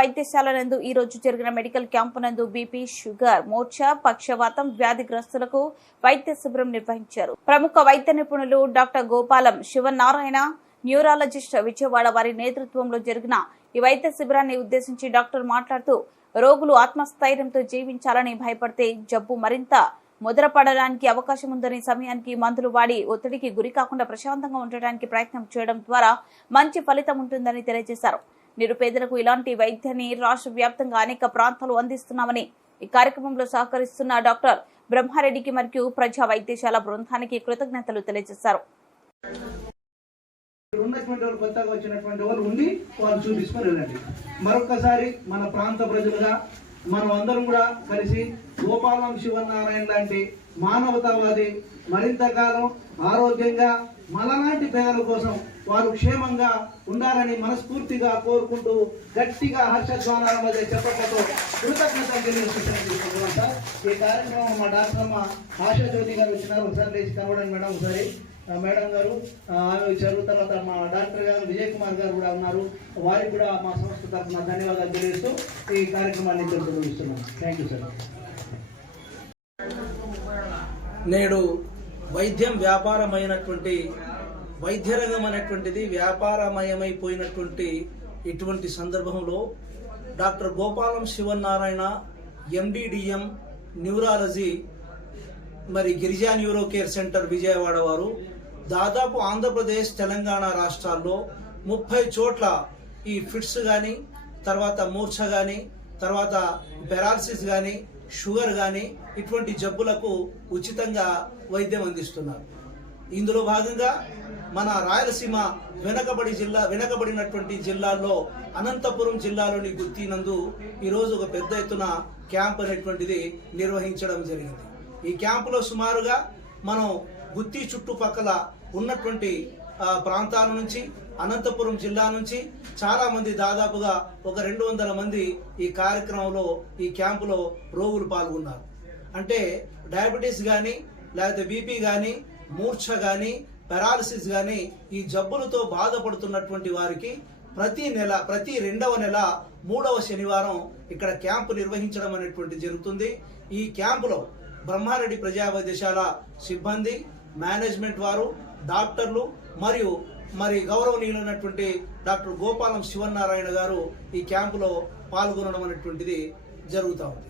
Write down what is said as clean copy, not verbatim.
వైద్యశాల నందు ఈ రోజు జరిగిన మెడికల్ క్యాంపు నందు బీపీ, షుగర్, మూర్ఛ, పక్షవాతం వ్యాధిగ్రస్తులకు వైద్య శిబిరం నిర్వహించారు. ప్రముఖ వైద్య నిపుణులు డాక్టర్ గోపాలం శివనారాయణ, న్యూరాలజిస్ట్ విజయవాడ వారి నేతృత్వంలో జరిగిన ఈ వైద్య శిబిరాన్ని ఉద్దేశించి డాక్టర్ మాట్లాడుతూ రోగులు ఆత్మస్థైర్యంతో జీవించాలని, భయపడితే జబ్బు మరింత ముద్రపడడానికి అవకాశం ఉందని, సమయానికి మందులు వాడి ఒత్తిడికి గురి కాకుండా ప్రశాంతంగా ఉండడానికి ప్రయత్నం చేయడం ద్వారా మంచి ఫలితం ఉంటుందని తెలియజేశారు. నిరుపేదలకు ఇలాంటి వైద్యాన్ని రాష్ట్ర వ్యాప్తంగా అనేక ప్రాంతాలు అందిస్తున్నామని, ఈ కార్యక్రమంలో సహకరిస్తున్న డాక్టర్ బ్రహ్మారెడ్డికి మరియు ప్రజా వైద్యశాల బృందానికి కృతజ్ఞతలు తెలియజేశారు. ఉన్నటువంటి వాళ్ళు కొత్తగా వచ్చినటువంటి వాళ్ళు ఉండి వాళ్ళు చూపించుకొని వెళ్ళండి. మరొకసారి మన ప్రాంత ప్రజలుగా మనం అందరం కూడా కలిసి గోపాలం శివనారాయణ లాంటి మానవతావాది మరింత కాలం ఆరోగ్యంగా మనలాంటి పేదల కోసం వారు క్షేమంగా ఉండాలని మనస్ఫూర్తిగా కోరుకుంటూ గట్టిగా హర్షధ్వానాల మధ్య చెప్పడంతో కృతజ్ఞతలు తెలియజేస్తున్నాం సార్. ఈ కార్యక్రమం మా డాక్టర్ అమ్మ ఆశాజ్యోతి గారు వచ్చినారు. ఒకసారి లేచి కనబడండి మేడం. ఒకసారి మేడం గారు ఆమె వచ్చారు. తర్వాత మా డాక్టర్ గారు విజయ్ కుమార్ గారు కూడా ఉన్నారు. వారికి కూడా మా సంస్థ తరఫున ధన్యవాదాలు తెలియజేస్తూ ఈ కార్యక్రమాన్ని తెలుపుతున్నాం. Thank you sir. నేడు వైద్యం వ్యాపారమైనటువంటి వైద్య రంగం అనేటువంటిది వ్యాపారమయమైపోయినటువంటి ఇటువంటి సందర్భంలో doctor Gopalam Sivanarayana MD DM neurology మరి Girija neuro care centre Vijayawada వారు దాదాపు ఆంధ్రప్రదేశ్, తెలంగాణ రాష్ట్రాల్లో 30 చోట్ల ఈ ఫిట్స్ కానీ, తర్వాత మూర్ఛ కానీ, తర్వాత పెరాలసిస్ కానీ, షుగర్ కానీ ఇటువంటి జబ్బులకు ఉచితంగా వైద్యం అందిస్తున్నారు. ఇందులో భాగంగా మన రాయలసీమ వెనకబడినటువంటి జిల్లాల్లో అనంతపురం జిల్లాలోని గుత్తి నందు ఈరోజు ఒక పెద్ద ఎత్తున క్యాంప్ అనేటువంటిది నిర్వహించడం జరిగింది. ఈ క్యాంపులో సుమారుగా మనం గుత్తి చుట్టుపక్కల ఉన్నటువంటి ప్రాంతాల నుంచి, అనంతపురం జిల్లా నుంచి చాలా మంది, దాదాపుగా ఒక 200 మంది ఈ కార్యక్రమంలో ఈ క్యాంపులో రోగులు పాల్గొన్నారు. అంటే డయాబెటీస్ కానీ, లేకపోతే బీపీ కానీ, మూర్ఛ కానీ, పెరాలసిస్ కానీ ఈ జబ్బులతో బాధపడుతున్నటువంటి వారికి ప్రతి 2వ నెల 3వ శనివారం ఇక్కడ క్యాంపు నిర్వహించడం అనేటువంటి జరుగుతుంది. ఈ క్యాంపులో బ్రహ్మారెడ్డి ప్రజా వైద్యశాల సిబ్బంది, మేనేజ్మెంట్ వారు, డాక్టర్లు మరియు గౌరవనీయులైనటువంటి డాక్టర్ గోపాలం శివనారాయణ గారు ఈ క్యాంపులో పాల్గొనడం అనేటువంటిది జరుగుతూ ఉంది.